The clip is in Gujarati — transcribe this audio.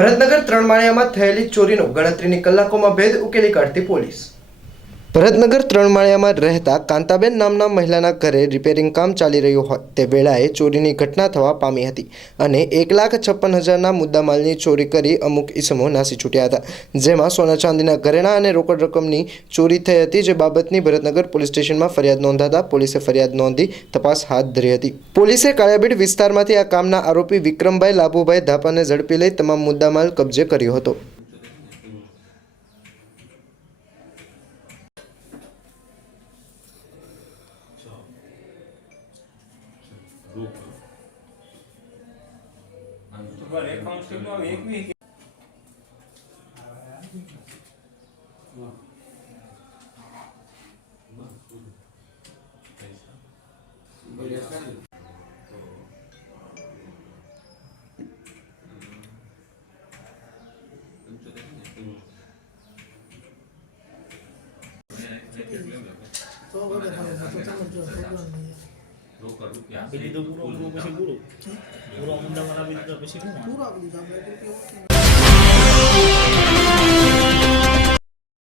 ભરતનગર 3 માળિયામાં થયેલી ચોરીનો ગણતરીની કલાકોમાં ભેદ ઉકેલી કાઢતી પોલીસ। ભરતનગર 3 માળિયામાં રહેતા કાંતાબેન નામના મહિલાના ઘરે રિપેરિંગ કામ ચાલી રહ્યું હોય તે વેળાએ ચોરીની ઘટના થવા પામી હતી અને 1,56,000ના મુદ્દામાલની ચોરી કરી અમુક ઈસમો નાસી છૂટ્યા હતા, જેમાં સોના ચાંદીના ઘરેણાં અને રોકડ રકમની ચોરી થઈ હતી। જે બાબતની ભરતનગર પોલીસ સ્ટેશનમાં ફરિયાદ નોંધાતા પોલીસે ફરિયાદ નોંધી તપાસ હાથ ધરી હતી। પોલીસે કાળિયાબીડ વિસ્તારમાંથી આ કામના આરોપી વિક્રમભાઈ લાભુભાઈ ધાપાને ઝડપી લઈ તમામ મુદ્દામાલ કબજે કર્યો હતો। Beli tu puro masih puro. Puro undang mana beli tu masih puro.